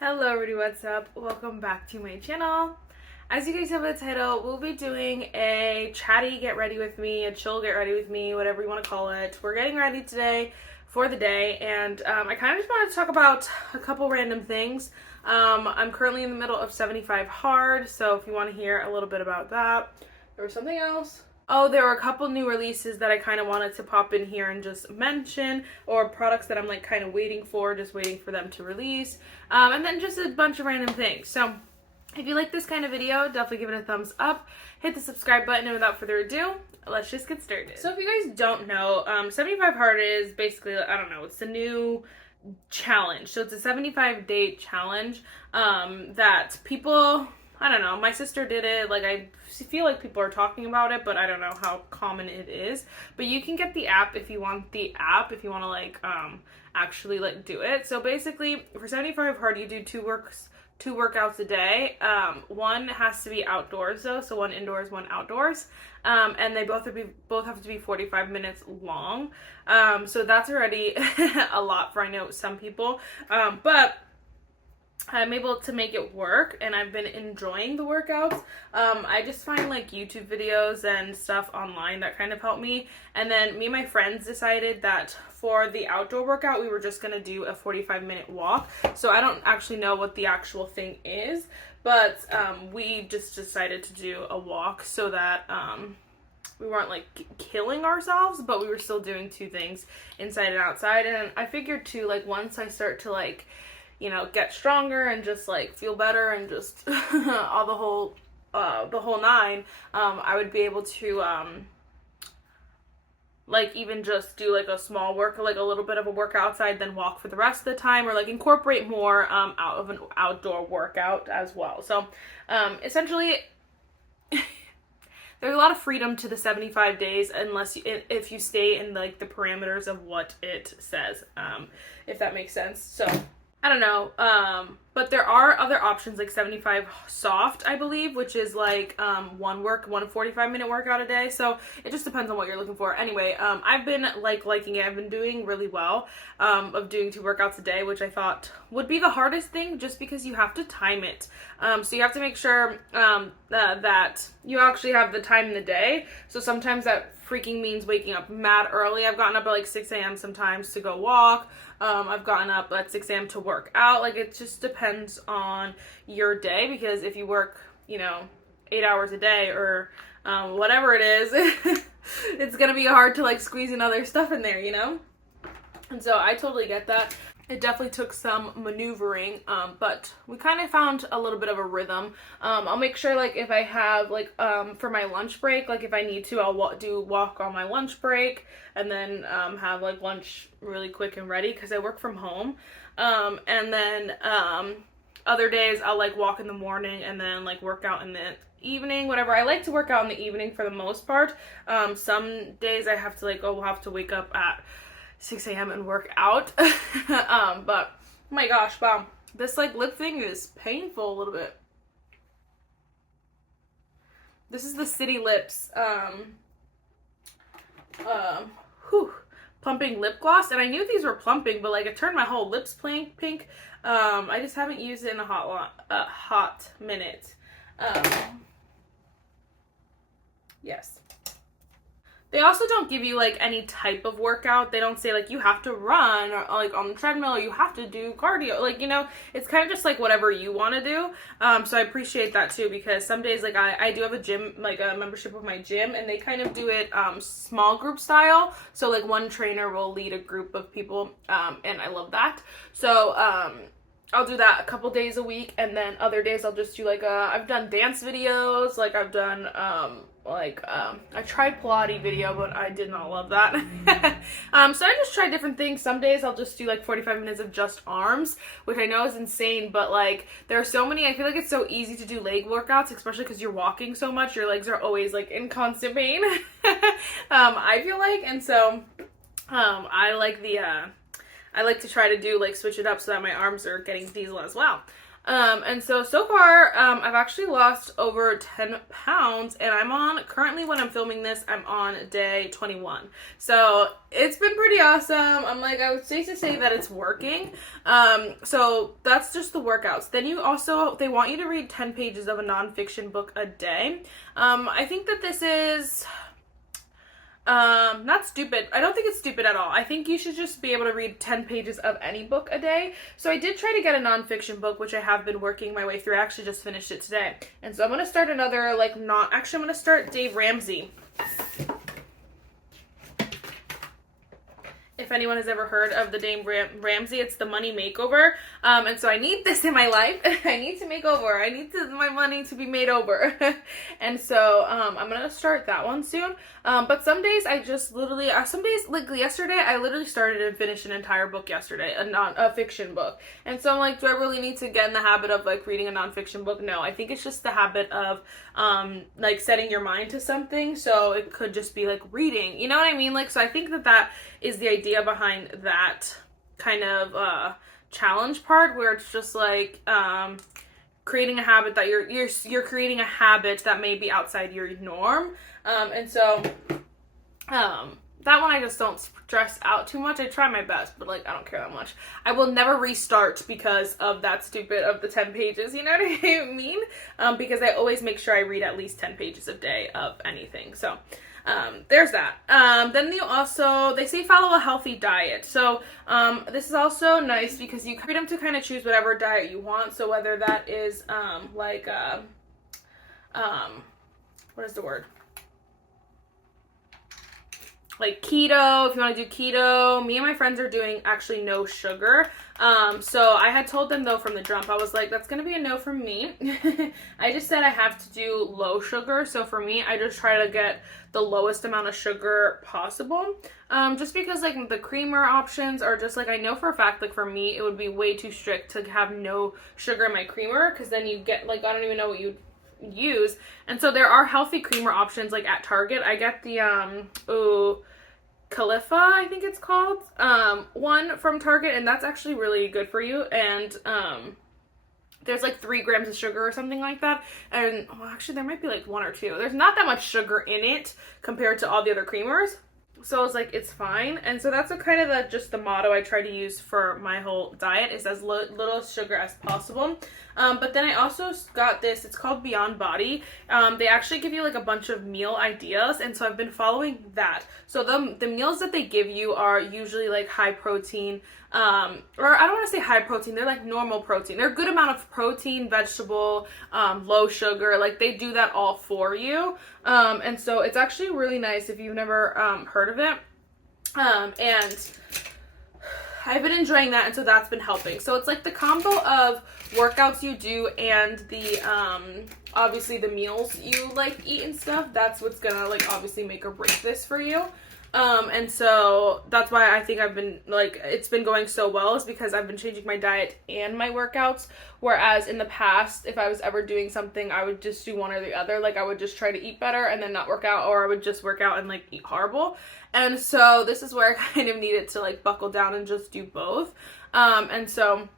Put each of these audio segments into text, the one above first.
Hello everybody, what's up? Welcome back to my channel. As you guys have in the title, we'll be doing a chatty get ready with me, a chill get ready with me, whatever you want to call it. We're getting ready today for the day, and I kind of just wanted to talk about a couple random things. I'm currently in the middle of 75 hard, so if you want to hear a little bit about that. There was something else. Oh, there were a couple new releases that I kind of wanted to pop in here and just mention, or products that I'm like kind of waiting for them to release, and then just a bunch of random things. So if you like this kind of video, definitely give it a thumbs up, hit the subscribe button, and without further ado, let's just get started. So if you guys don't know, 75 hard is basically, I don't know, it's the new challenge. So it's a 75-day challenge that people, I don't know, my sister did it, like I feel like people are talking about it, but I don't know how common it is. But you can get the app if you want the app, if you want to like actually like do it. So basically for 75 hard, you do two workouts a day. One has to be outdoors though, so one indoors, one outdoors. And they both have to be 45 minutes long. So that's already a lot for, I know, some people. But I'm able to make it work, and I've been enjoying the workouts. I just find like YouTube videos and stuff online that kind of help me. And then me and my friends decided that for the outdoor workout, we were just going to do a 45-minute walk. So I don't actually know what the actual thing is, but we just decided to do a walk so that we weren't like killing ourselves, but we were still doing two things, inside and outside. And I figured too, like once I start to like, you know, get stronger and just like feel better and just all the whole nine, I would be able to like even just do like a small work, like a little bit of a workout outside, then walk for the rest of the time, or like incorporate more out of an outdoor workout as well. So essentially there's a lot of freedom to the 75 days if you stay in like the parameters of what it says, if that makes sense. So I don't know, but there are other options like 75 soft, I believe, which is like one 45-minute workout a day. So it just depends on what you're looking for. Anyway, I've been liking it. I've been doing really well of doing 2 workouts a day, which I thought would be the hardest thing just because you have to time it. So you have to make sure that you actually have the time in the day. So sometimes that freaking means waking up mad early. I've gotten up at like 6 a.m. sometimes to go walk. I've gotten up at 6 a.m. to work out. Like it just depends on your day, because if you work, you know, 8 hours a day or whatever it is, it's gonna be hard to like squeeze in other stuff in there, you know? And so I totally get that. It definitely took some maneuvering, but we kind of found a little bit of a rhythm. I'll make sure, like, if I have, like, for my lunch break, like, if I need to, I'll walk on my lunch break, and then have, like, lunch really quick and ready, because I work from home. And then other days, I'll, like, walk in the morning, and then, like, work out in the evening, whatever. I like to work out in the evening for the most part. Some days I have to, like, we'll have to wake up at 6 a.m. and work out. But oh my gosh, wow, this like lip thing is painful a little bit. This is the City Lips Plumping lip gloss, and I knew these were plumping, but like it turned my whole lips pink. I just haven't used it in a hot minute. Yes. They also don't give you, like, any type of workout. They don't say, like, you have to run or, like, on the treadmill, or you have to do cardio. Like, you know, it's kind of just, like, whatever you want to do. So I appreciate that, too, because some days, like, I do have a gym, like, a membership with my gym, and they kind of do it small group style. So, like, one trainer will lead a group of people, and I love that. So, I'll do that a couple days a week, and then other days I'll just do, like, I've done dance videos, like, I've done, I tried Pilates video, but I did not love that. So I just try different things. Some days I'll just do like 45 minutes of just arms, which I know is insane, but like there are so many, I feel like it's so easy to do leg workouts, especially because you're walking so much. Your legs are always like in constant pain. I feel like, and so I like to try to do like switch it up so that my arms are getting diesel as well. And so far, I've actually lost over 10 pounds, and I'm on, currently when I'm filming this, I'm on day 21. So it's been pretty awesome. I'm like, I would say to say that it's working. So that's just the workouts. Then you also, they want you to read 10 pages of a nonfiction book a day. I think that this is... not stupid. I don't think it's stupid at all. I think you should just be able to read 10 pages of any book a day. So I did try to get a nonfiction book, which I have been working my way through. I actually just finished it today. And so I'm going to start another, like, actually I'm going to start Dave Ramsey. If anyone has ever heard of the Dave Ramsey, it's the money makeover. And so I need this in my life. I need to make over. I need my money to be made over. And so I'm going to start that one soon. But some days I just literally, some days, like yesterday, I literally started and finished an entire book yesterday, a fiction book. And so I'm like, do I really need to get in the habit of like reading a nonfiction book? No, I think it's just the habit of like setting your mind to something. So it could just be like reading, you know what I mean? Like, so I think that is the idea behind that kind of challenge part, where it's just like creating a habit that you're creating a habit that may be outside your norm. And so that one I just don't stress out too much. I try my best, but like I don't care that much. I will never restart because of that stupid of the 10 pages, you know what I mean? Because I always make sure I read at least 10 pages a day of anything. So there's that. Then they say follow a healthy diet. So this is also nice because you have freedom to kind of choose whatever diet you want. So whether that is what is the word? Like keto, if you want to do keto. Me and my friends are doing actually no sugar. So I had told them though from the jump, I was like, that's going to be a no from me. I just said I have to do low sugar. So for me, I just try to get the lowest amount of sugar possible. Just because like the creamer options are just like, I know for a fact, like for me, it would be way too strict to have no sugar in my creamer. Cause then you get like, I don't even know what you use. And so there are healthy creamer options like at Target. I get the Khalifa, I think it's called, one from Target, and that's actually really good for you. And there's like 3 grams of sugar or something like that. And well, actually there might be like 1 or 2. There's not that much sugar in it compared to all the other creamers. So I was like, it's fine. And so that's kind of just the motto I try to use for my whole diet, is as little sugar as possible. But then I also got this, it's called Beyond Body. They actually give you like a bunch of meal ideas, and so I've been following that. So the meals that they give you are usually like high protein, or I don't want to say high protein, they're like normal protein. They're a good amount of protein, vegetable, low sugar, like they do that all for you. And so it's actually really nice if you've never heard of it. And I've been enjoying that, and so that's been helping. So it's like the combo of workouts you do and the obviously the meals you like eat and stuff. That's what's gonna like obviously make or break this for you. And so that's why I think I've been like, it's been going so well, is because I've been changing my diet and my workouts. Whereas in the past, if I was ever doing something, I would just do one or the other. Like I would just try to eat better and then not work out, or I would just work out and like eat horrible. And so this is where I kind of needed to like buckle down and just do both. And so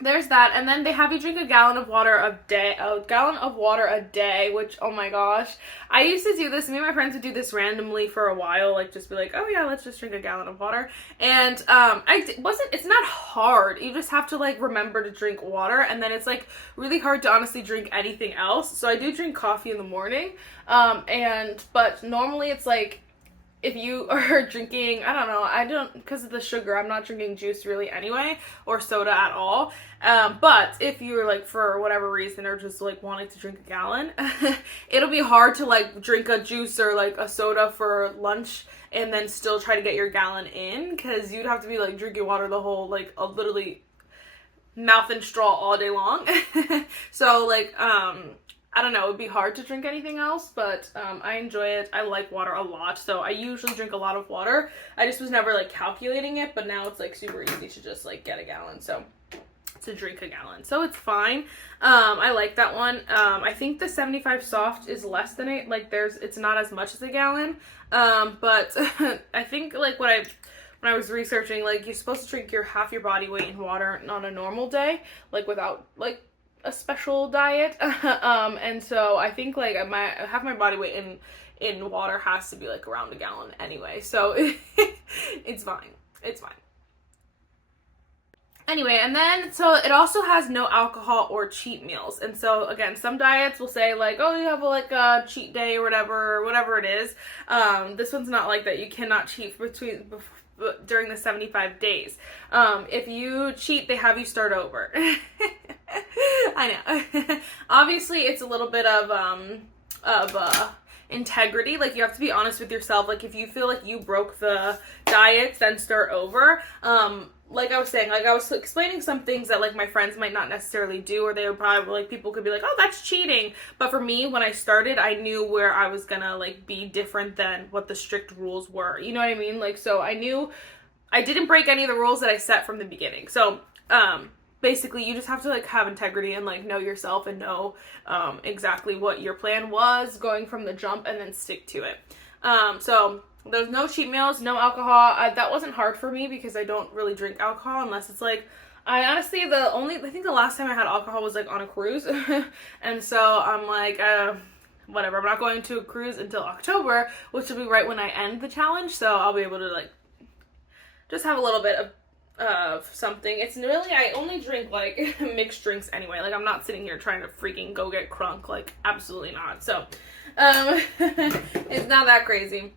there's that. And then they have you drink a gallon of water a day, which, oh my gosh, I used to do this. Me and my friends would do this randomly for a while, like just be like, oh yeah, let's just drink a gallon of water. And it's not hard. You just have to like remember to drink water, and then it's like really hard to honestly drink anything else. So I do drink coffee in the morning, but normally it's like, if you are drinking, I don't, because of the sugar, I'm not drinking juice really anyway, or soda at all. But if you're like, for whatever reason, or just like wanting to drink a gallon, it'll be hard to like drink a juice or like a soda for lunch and then still try to get your gallon in, because you'd have to be like drinking water the whole, like literally mouth and straw all day long. So like, I don't know, it would be hard to drink anything else, but I enjoy it. I like water a lot, so I usually drink a lot of water. I just was never like calculating it, but now it's like super easy to just like get a gallon, so to drink a gallon. So it's fine. I like that one. I think the 75 soft is less than it. Like it's not as much as a gallon. But I think like what when I was researching, like, you're supposed to drink your half your body weight in water on a normal day, like, without, like, a special diet. And so I think, like, half my body weight in water has to be, like, around a gallon anyway. So it's fine. It's fine. Anyway, and then, so it also has no alcohol or cheat meals. And so, again, some diets will say, like, oh, you have, like, a cheat day or whatever it is. This one's not like that. You cannot cheat during the 75 days. If you cheat, they have you start over. I know. Obviously, it's a little bit of integrity. Like, you have to be honest with yourself. Like, if you feel like you broke the diet, then start over. Like I was saying, like, I was explaining some things that, like, my friends might not necessarily do, or they would probably, like, people could be like, oh, that's cheating. But for me, when I started, I knew where I was gonna, like, be different than what the strict rules were. You know what I mean? Like, so I knew I didn't break any of the rules that I set from the beginning. So, basically, you just have to, like, have integrity and, like, know yourself and know exactly what your plan was going from the jump, and then stick to it. So there's no cheat meals, no alcohol. That wasn't hard for me because I don't really drink alcohol unless it's, like, I honestly, I think the last time I had alcohol was, like, on a cruise. And so I'm like, whatever, I'm not going to a cruise until October, which will be right when I end the challenge. So I'll be able to, like, just have a little bit of something. It's really, I only drink, like, mixed drinks anyway. Like, I'm not sitting here trying to freaking go get crunk. Like, absolutely not. So, it's not that crazy.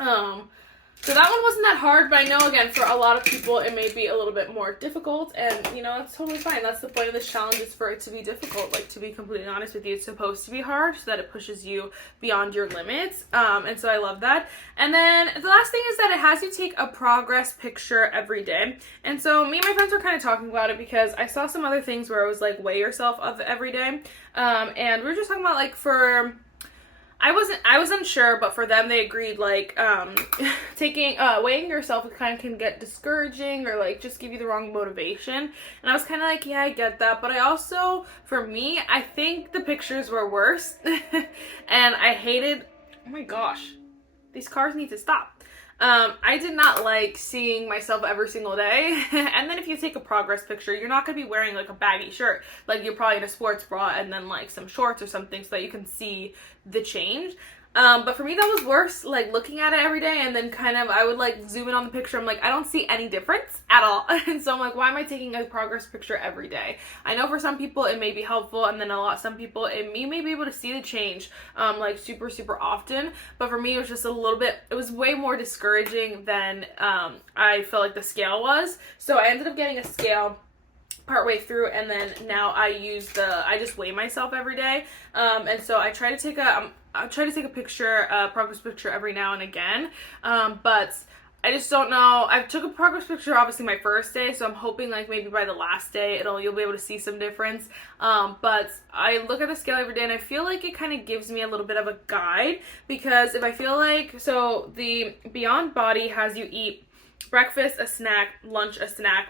So that one wasn't that hard, but I know, again, for a lot of people, it may be a little bit more difficult, and, you know, it's totally fine. That's the point of this challenge, is for it to be difficult. Like, to be completely honest with you, it's supposed to be hard so that it pushes you beyond your limits, and so I love that. And then the last thing is that it has you take a progress picture every day, and so me and my friends were kind of talking about it because I saw some other things where it was, like, weigh yourself of every day, and we were just talking about, like, for... I was unsure, but for them, they agreed, like, weighing yourself kind of can get discouraging, or, like, just give you the wrong motivation. And I was kind of like, yeah, I get that. But I also, for me, I think the pictures were worse. And I hated, oh my gosh, these cars need to stop. I did not like seeing myself every single day. And then if you take a progress picture, you're not going to be wearing, like, a baggy shirt. Like, you're probably in a sports bra and then, like, some shorts or something so that you can see the change. But for me, that was worse, like, looking at it every day, and then kind of, I would, like, zoom in on the picture. I'm like, I don't see any difference at all. And so I'm like, why am I taking a progress picture every day? I know for some people it may be helpful, and then some people, you may be able to see the change, like, super, super often. But for me, it was just a little bit, it was way more discouraging than I felt like the scale was. So I ended up getting a scale partway through, and then now I just weigh myself every day, and so I try to take a picture, a progress picture every now and again, but I just don't know. I took a progress picture obviously my first day, so I'm hoping, like, maybe by the last day you'll be able to see some difference, but I look at the scale every day, and I feel like it kind of gives me a little bit of a guide, because if I feel like, so the Beyond Body has you eat breakfast, a snack, lunch, a snack,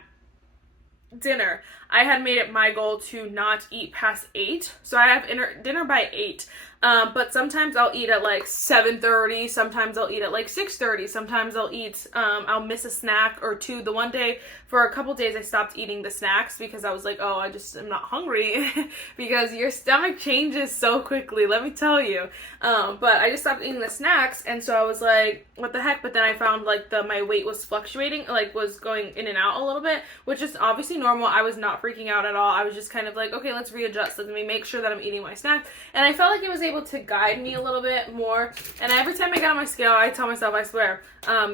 dinner. I had made it my goal to not eat past 8, so I have dinner by 8, but sometimes I'll eat at, like, 7:30, sometimes I'll eat at, like, 6:30, sometimes I'll miss a snack or two. The one day, for a couple days, I stopped eating the snacks because I was like, oh, I'm not hungry, because your stomach changes so quickly, let me tell you. But I just stopped eating the snacks, and so I was like, what the heck? But then I found, like, my weight was fluctuating, like, was going in and out a little bit, which is obviously normal. I was not freaking out at all. I was just kind of like, okay, let's readjust. Let me make sure that I'm eating my snack. And I felt like it was able to guide me a little bit more. And every time I got on my scale, I tell myself, I swear,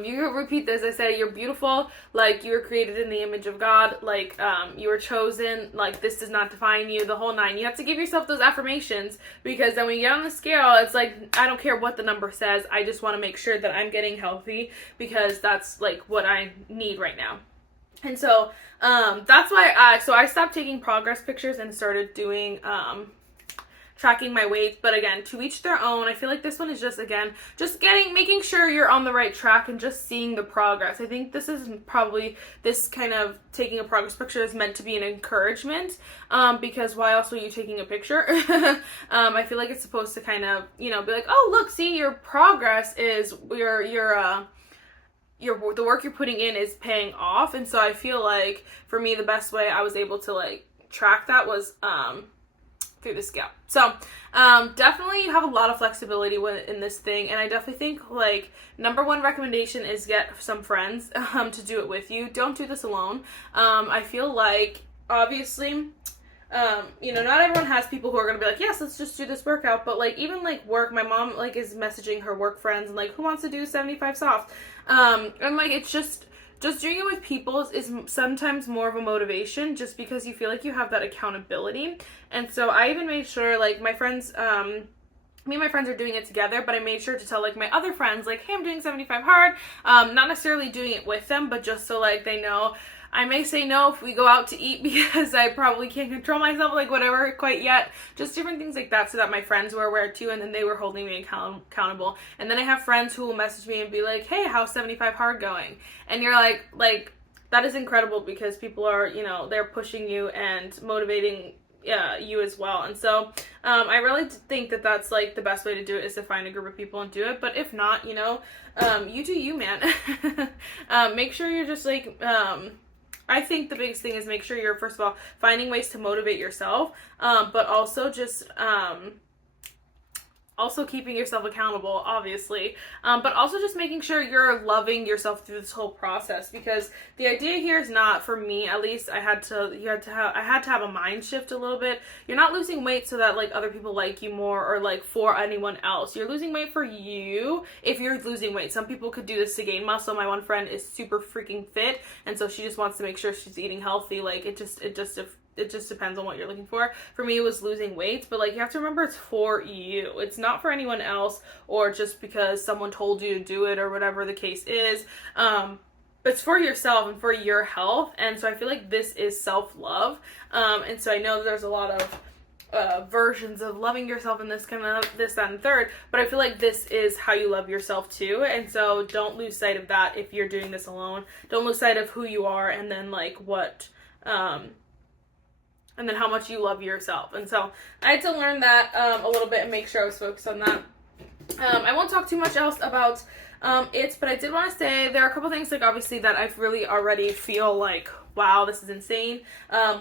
you repeat this. I said, you're beautiful. Like, you were created in the image of God. Like, you were chosen. Like, this does not define you. The whole 9. You have to give yourself those affirmations, because then when you get on the scale, it's like, I don't care what the number says. I just want to make sure that I'm getting healthy, because that's, like, what I need right now. And so, that's why I stopped taking progress pictures and started doing, tracking my weight. But again, to each their own. I feel like this one is just, again, making sure you're on the right track and just seeing the progress. I think this is probably, this kind of taking a progress picture is meant to be an encouragement, because why else are you taking a picture? I feel like it's supposed to kind of, be like, oh, look, see, your progress is, the work you're putting in is paying off. And so I feel like for me, the best way I was able to like track that was through the scale. So definitely you have a lot of flexibility in this thing, and I definitely think like number one recommendation is get some friends to do it with you. Don't do this alone. I feel like obviously you know, not everyone has people who are gonna be like, yes, let's just do this workout, but like even like work, my mom like is messaging her work friends and like, who wants to do 75 soft, and like it's just doing it with people is sometimes more of a motivation, just because you feel like you have that accountability. And so I even made sure like my friends, me and my friends are doing it together, but I made sure to tell like my other friends like, hey, I'm doing 75 hard, not necessarily doing it with them, but just so like they know. I may say no if we go out to eat because I probably can't control myself, like whatever quite yet. Just different things like that so that my friends were aware too, and then they were holding me accountable. And then I have friends who will message me and be like, hey, how's 75 hard going? And you're like that is incredible, because people are, you know, they're pushing you and motivating you as well. And so I really think that that's like the best way to do it, is to find a group of people and do it. But if not, you know, you do you, man. Make sure you're just like I think the biggest thing is make sure you're, first of all, finding ways to motivate yourself, but also just also keeping yourself accountable, obviously, but also just making sure you're loving yourself through this whole process, because the idea here is not, for me at least, I had to have a mind shift a little bit. You're not losing weight so that like other people like you more, or like for anyone else. You're losing weight for you. If you're losing weight, some people could do this to gain muscle. My one friend is super freaking fit, and so she just wants to make sure she's eating healthy. Like it just depends on what you're looking for. For me, it was losing weight, but like you have to remember, it's for you. It's not for anyone else, or just because someone told you to do it, or whatever the case is. It's for yourself and for your health. And so I feel like this is self-love. And so I know there's a lot of versions of loving yourself and this kind of this, that, and third, but I feel like this is how you love yourself too. And so don't lose sight of that if you're doing this alone. Don't lose sight of who you are, and then like what and then how much you love yourself. And so I had to learn that a little bit and make sure I was focused on that. I won't talk too much else about it, but I did want to say there are a couple things like obviously that I really already feel like, wow, this is insane.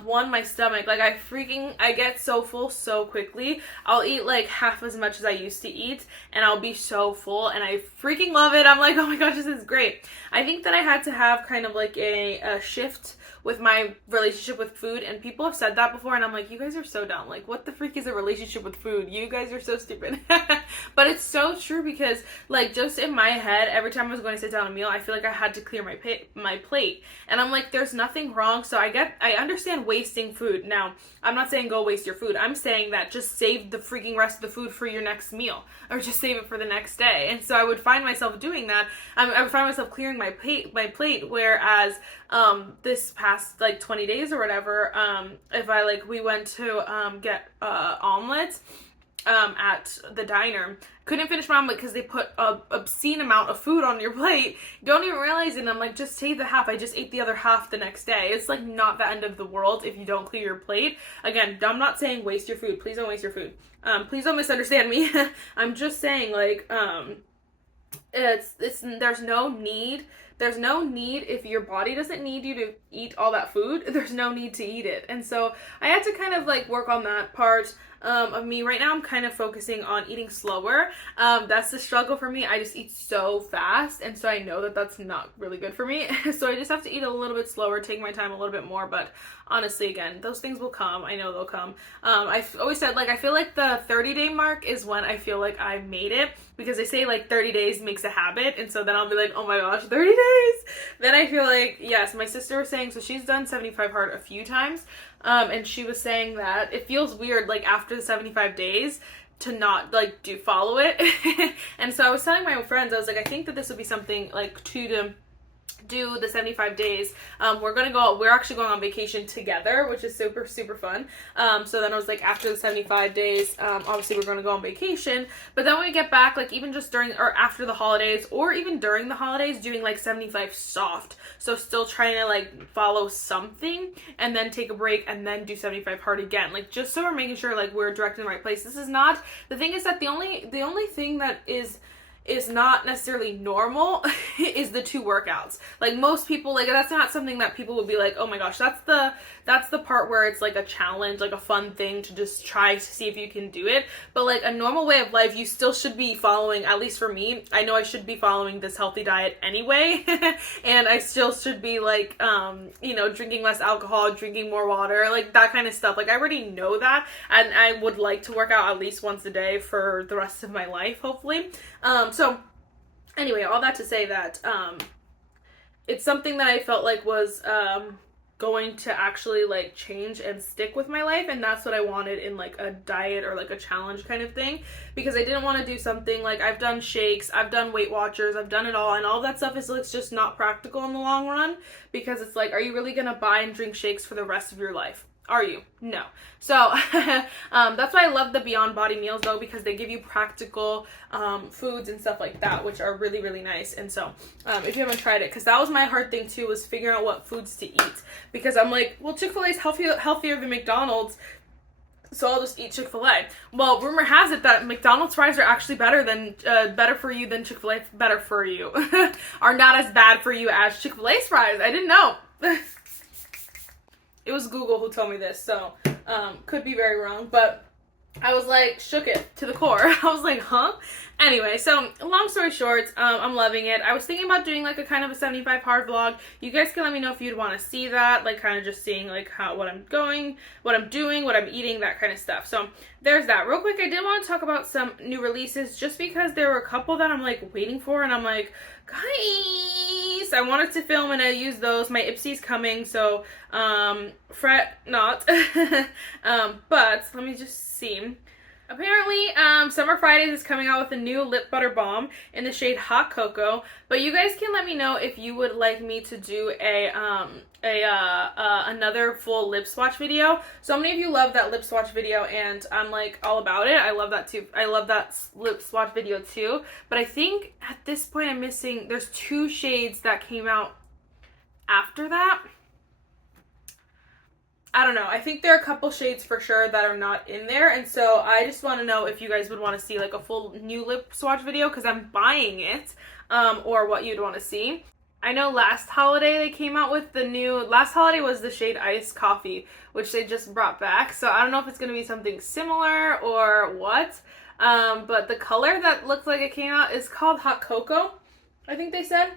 One, my stomach, like I get so full so quickly. I'll eat like half as much as I used to eat, and I'll be so full, and I freaking love it. I'm like, oh my gosh, this is great. I think that I had to have kind of like a shift with my relationship with food, and people have said that before, and I'm like, you guys are so dumb. Like, what the freak is a relationship with food? You guys are so stupid. But it's so true, because like just in my head, every time I was going to sit down a meal, I feel like I had to clear my plate, and I'm like, there's nothing wrong. So I understand wasting food. Now, I'm not saying go waste your food. I'm saying that just save the freaking rest of the food for your next meal, or just save it for the next day. And so I would find myself doing that. I would find myself clearing my plate, whereas this past like 20 days or whatever, if we went to get omelets at the diner, couldn't finish my omelet because they put a obscene amount of food on your plate. Don't even realize it. And I'm like, just save the half. I just ate the other half the next day. It's like not the end of the world if you don't clear your plate. Again, I'm not saying waste your food. Please don't waste your food. Please don't misunderstand me. I'm just saying like there's no need. There's no need, if your body doesn't need you to eat all that food, there's no need to eat it. And so I had to kind of like work on that part of me. Right now I'm kind of focusing on eating slower. That's the struggle for me. I just eat so fast, and so I know that that's not really good for me. So I just have to eat a little bit slower, take my time a little bit more. But honestly, again, those things will come. I know they'll come. I've always said, like, I feel like the 30-day mark is when I feel like I've made it, because they say like 30 days makes a habit. And so then I'll be like, oh my gosh, 30 days. Then I feel like, yes, my sister was saying, so she's done 75 hard a few times. And she was saying that it feels weird, like after the 75 days, to not like follow it. And so I was telling my friends, I was like, I think that this would be something like to do the 75 days. We're actually going on vacation together, which is super, super fun. So then I was like, after the 75 days, obviously we're going to go on vacation, but then when we get back, like even just during or after the holidays, or even during the holidays, doing like 75 soft. So still trying to like follow something, and then take a break, and then do 75 hard again. Like, just so we're making sure like we're directed in the right place. This is not, the thing is that the only thing that is is not necessarily normal is the 2 workouts. Like most people, like that's not something that people would be like, oh my gosh, that's the part where it's like a challenge, like a fun thing to just try to see if you can do it. But like a normal way of life, you still should be following, at least for me, I know I should be following this healthy diet anyway. And I still should be like, you know, drinking less alcohol, drinking more water, like that kind of stuff. Like I already know that, and I would like to work out at least once a day for the rest of my life, hopefully. So anyway, all that to say that it's something that I felt like was going to actually like change and stick with my life, and that's what I wanted in like a diet or like a challenge kind of thing, because I didn't want to do something like, I've done shakes, I've done Weight Watchers, I've done it all, and all that stuff is like just not practical in the long run, because it's like, are you really gonna buy and drink shakes for the rest of your life? Are you? No. So that's why I love the Beyond Body meals though, because they give you practical foods and stuff like that, which are really, really nice. And so if you haven't tried it, because that was my hard thing too, was figuring out what foods to eat, because I'm like, well, Chick-fil-A is healthier than McDonald's, so I'll just eat Chick-fil-A. Well, rumor has it that McDonald's fries are actually better for you than Chick-fil-A better for you are not as bad for you as Chick-fil-A's fries. I didn't know. It was Google who told me this, so could be very wrong, but I was like, shook it to the core. I was like, huh? Anyway, so long story short, I'm loving it. I was thinking about doing like a kind of a 75 hard vlog. You guys can let me know if you'd want to see that, like kind of just seeing like what I'm doing, what I'm eating, that kind of stuff. So there's that. Real quick, I did want to talk about some new releases, just because there were a couple that I'm like waiting for, and I'm like, guys, I wanted to film and I use those. My Ipsy's coming, so fret not. But let me just see. Apparently, Summer Fridays is coming out with a new lip butter balm in the shade Hot Cocoa, but you guys can let me know if you would like me to do another full lip swatch video. So many of you love that lip swatch video, and I'm like all about it. I love that too. I love that lip swatch video too, but I think at this point I'm missing, there's 2 shades that came out after that. I don't know. I think there are a couple shades for sure that are not in there, and so I just want to know if you guys would want to see like a full new lip swatch video, because I'm buying it, or what you'd want to see. I know last holiday they came out with the new, last holiday was the shade Iced Coffee, which they just brought back, so I don't know if it's going to be something similar or what, but the color that looks like it came out is called Hot Cocoa, I think they said.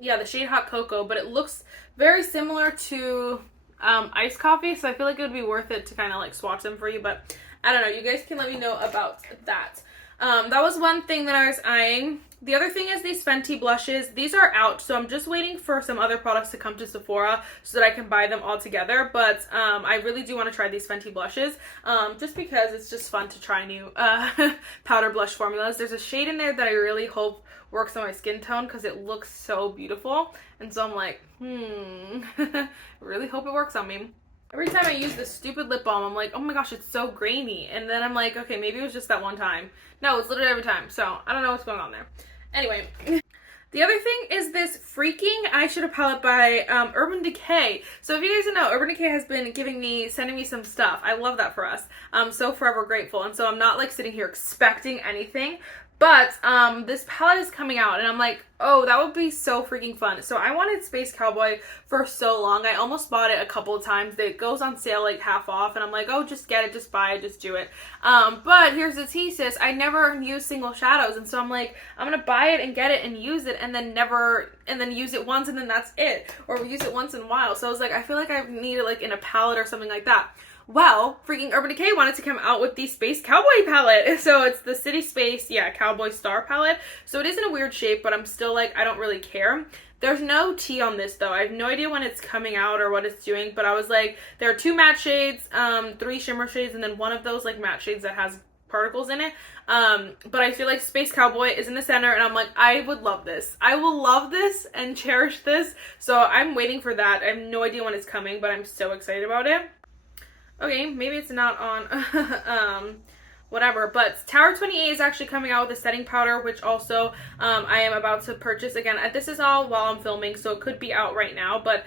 Yeah, the shade Hot Cocoa, but it looks very similar to iced coffee, so I feel like it would be worth it to kind of like swatch them for you, but I don't know. You guys can let me know about that. That was one thing that I was eyeing. The other thing is these Fenty blushes. These are out, so I'm just waiting for some other products to come to Sephora so that I can buy them all together, but I really do want to try these Fenty blushes, just because it's just fun to try new powder blush formulas. There's a shade in there that I really hope works on my skin tone, because it looks so beautiful, and so I'm like, really hope it works on me. Every time I use this stupid lip balm, I'm like, oh my gosh, it's so grainy, and then I'm like, okay, maybe it was just that one time. No, it's literally every time, so I don't know what's going on there. Anyway, the other thing is this freaking eyeshadow palette by Urban Decay. So if you guys don't know, Urban Decay has been sending me some stuff. I love that for us. I'm so forever grateful, and so I'm not like sitting here expecting anything. But this palette is coming out, and I'm like, oh, that would be so freaking fun. So I wanted Space Cowboy for so long. I almost bought it a couple of times. It goes on sale like half off, and I'm like, oh, just get it, just buy it, just do it. But here's the thesis. I never use single shadows, and so I'm like, I'm gonna buy it and get it and use it, and then use it once, and then that's it. Or use it once in a while. So I was like, I feel like I need it like in a palette or something like that. Well, freaking Urban Decay wanted to come out with the Space Cowboy palette. So it's the City Space, Cowboy Star palette. So it is in a weird shape, but I'm still like, I don't really care. There's no tea on this though. I have no idea when it's coming out or what it's doing, but I was like, there are 2 matte shades, 3 shimmer shades, and then one of those like matte shades that has particles in it. But I feel like Space Cowboy is in the center, and I'm like, I would love this. I will love this and cherish this. So I'm waiting for that. I have no idea when it's coming, but I'm so excited about it. Okay, maybe it's not on whatever. But Tower 28 is actually coming out with a setting powder, which also I am about to purchase. Again, this is all while I'm filming, so it could be out right now. But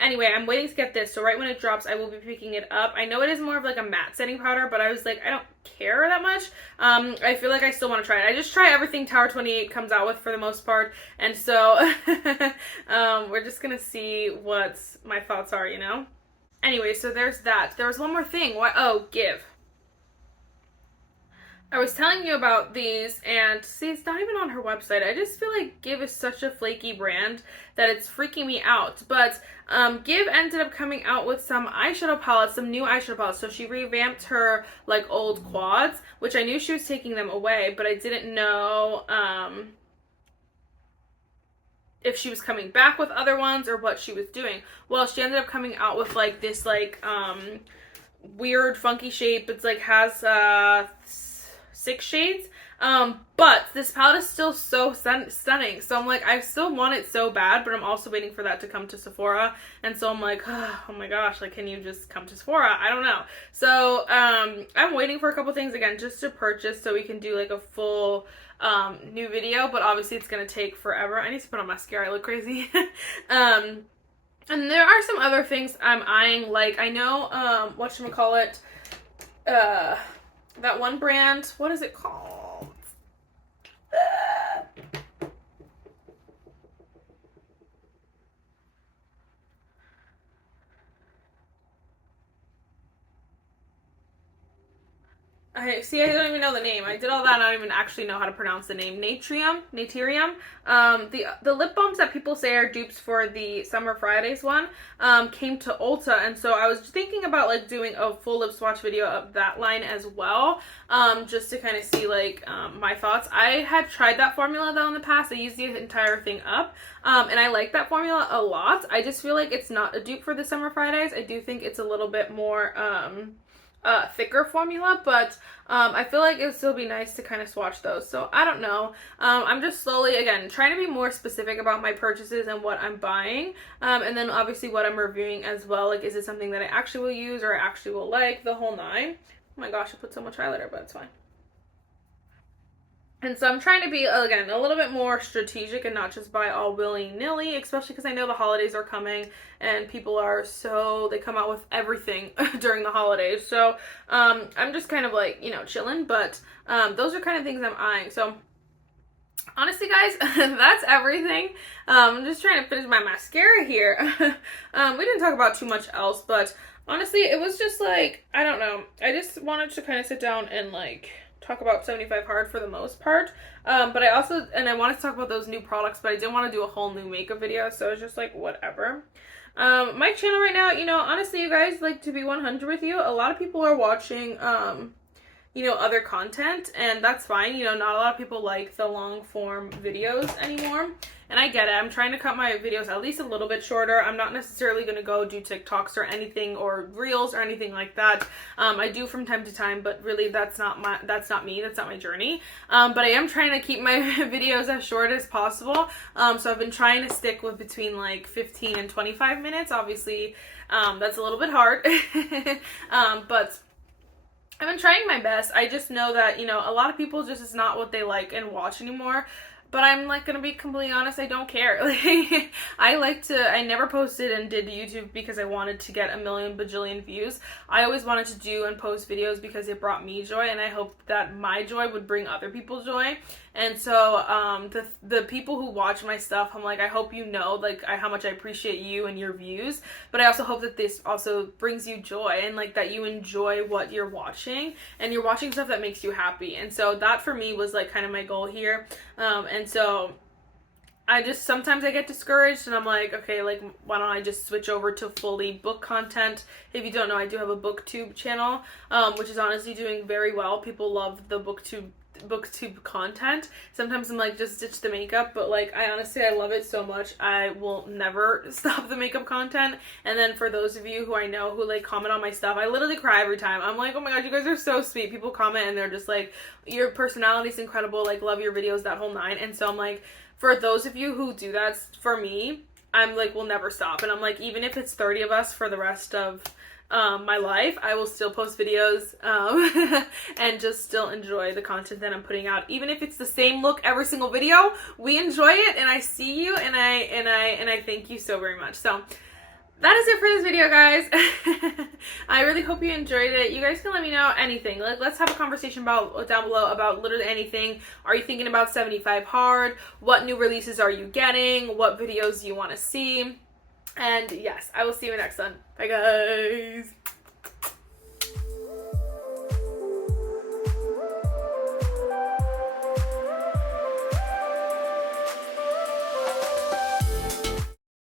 anyway, I'm waiting to get this. So right when it drops, I will be picking it up. I know it is more of like a matte setting powder, but I was like, I don't care that much. I feel like I still want to try it. I just try everything Tower 28 comes out with for the most part. And so we're just going to see what my thoughts are, you know? Anyway, so there's that. There was one more thing. What? Oh, Give. I was telling you about these, and see, it's not even on her website. I just feel like Give is such a flaky brand that it's freaking me out. But Give ended up coming out with some eyeshadow palettes, some new eyeshadow palettes. So she revamped her like old quads, which I knew she was taking them away, but I didn't know if she was coming back with other ones or what she was doing. Well, she ended up coming out with like this like weird funky shape. It's like has 6 shades, but this palette is still so stunning, so I'm like, I still want it so bad, but I'm also waiting for that to come to Sephora, and so I'm like, oh my gosh, like, can you just come to Sephora? I don't know. So I'm waiting for a couple things again just to purchase so we can do like a full new video, but obviously it's gonna take forever. I need to put on mascara, I look crazy. And there are some other things I'm eyeing, like I know whatchamacallit, that one brand, what is it called? I don't even know the name. I did all that and I don't even actually know how to pronounce the name. Natrium. The lip balms that people say are dupes for the Summer Fridays one came to Ulta, and so I was thinking about like doing a full lip swatch video of that line as well, just to kind of see like my thoughts. I had tried that formula though in the past. I used the entire thing up, and I like that formula a lot. I just feel like it's not a dupe for the Summer Fridays. I do think it's a little bit more thicker formula, but I feel like it would still be nice to kind of swatch those. So I don't know. I'm just slowly, again, trying to be more specific about my purchases and what I'm buying, and then obviously what I'm reviewing as well. Like, is it something that I actually will use or I actually will like, the whole nine. Oh my gosh, I put so much highlighter, but it's fine. And so I'm trying to be, again, a little bit more strategic and not just buy all willy-nilly, especially because I know the holidays are coming and people are they come out with everything during the holidays. So I'm just kind of like, you know, chilling, but those are kind of things I'm eyeing. So honestly, guys, that's everything. I'm just trying to finish my mascara here. We didn't talk about too much else, but honestly, it was just like, I don't know. I just wanted to kind of sit down and like talk about 75 Hard for the most part, but I wanted to talk about those new products, but I didn't want to do a whole new makeup video, so it's just like whatever. My channel right now, you know, honestly, you guys, like, to be 100 with you, a lot of people are watching you know, other content, and that's fine. You know, not a lot of people like the long form videos anymore, and I get it. I'm trying to cut my videos at least a little bit shorter. I'm not necessarily going to go do TikToks or anything, or Reels or anything like that. I do from time to time, but really that's not me, that's not my journey. But I am trying to keep my videos as short as possible. So I've been trying to stick with between like 15 and 25 minutes. Obviously, that's a little bit hard, but I've been trying my best. I just know that, you know, a lot of people just is not what they like and watch anymore. But I'm like gonna be completely honest, I don't care. Like, I never posted and did YouTube because I wanted to get a million bajillion views. I always wanted to do and post videos because it brought me joy, and I hoped that my joy would bring other people joy. And so the people who watch my stuff, I'm like, I hope you know like how much I appreciate you and your views, but I also hope that this also brings you joy, and like that you enjoy what you're watching, and you're watching stuff that makes you happy. And so that for me was like kind of my goal here. And so sometimes I get discouraged and I'm like, okay, like, why don't I just switch over to fully book content? If you don't know, I do have a booktube channel, which is honestly doing very well. People love the booktube content. Sometimes I'm like, just ditch the makeup, but like, I love it so much, I will never stop the makeup content. And then for those of you who I know who like comment on my stuff, I literally cry every time. I'm like, oh my god, you guys are so sweet. People comment and they're just like, your personality is incredible, like, love your videos, that whole nine. And so I'm like, for those of you who do that for me, I'm like, will never stop. And I'm like, even if it's 30 of us for the rest of my life, I will still post videos and just still enjoy the content that I'm putting out. Even if it's the same look every single video, we enjoy it, and I see you, and I thank you so very much. So that is it for this video, guys. I really hope you enjoyed it. You guys can let me know anything. Like, let's have a conversation about down below about literally anything. Are you thinking about 75 hard? What new releases are you getting? What videos you want to see? And yes, I will see you in the next one. Bye, guys.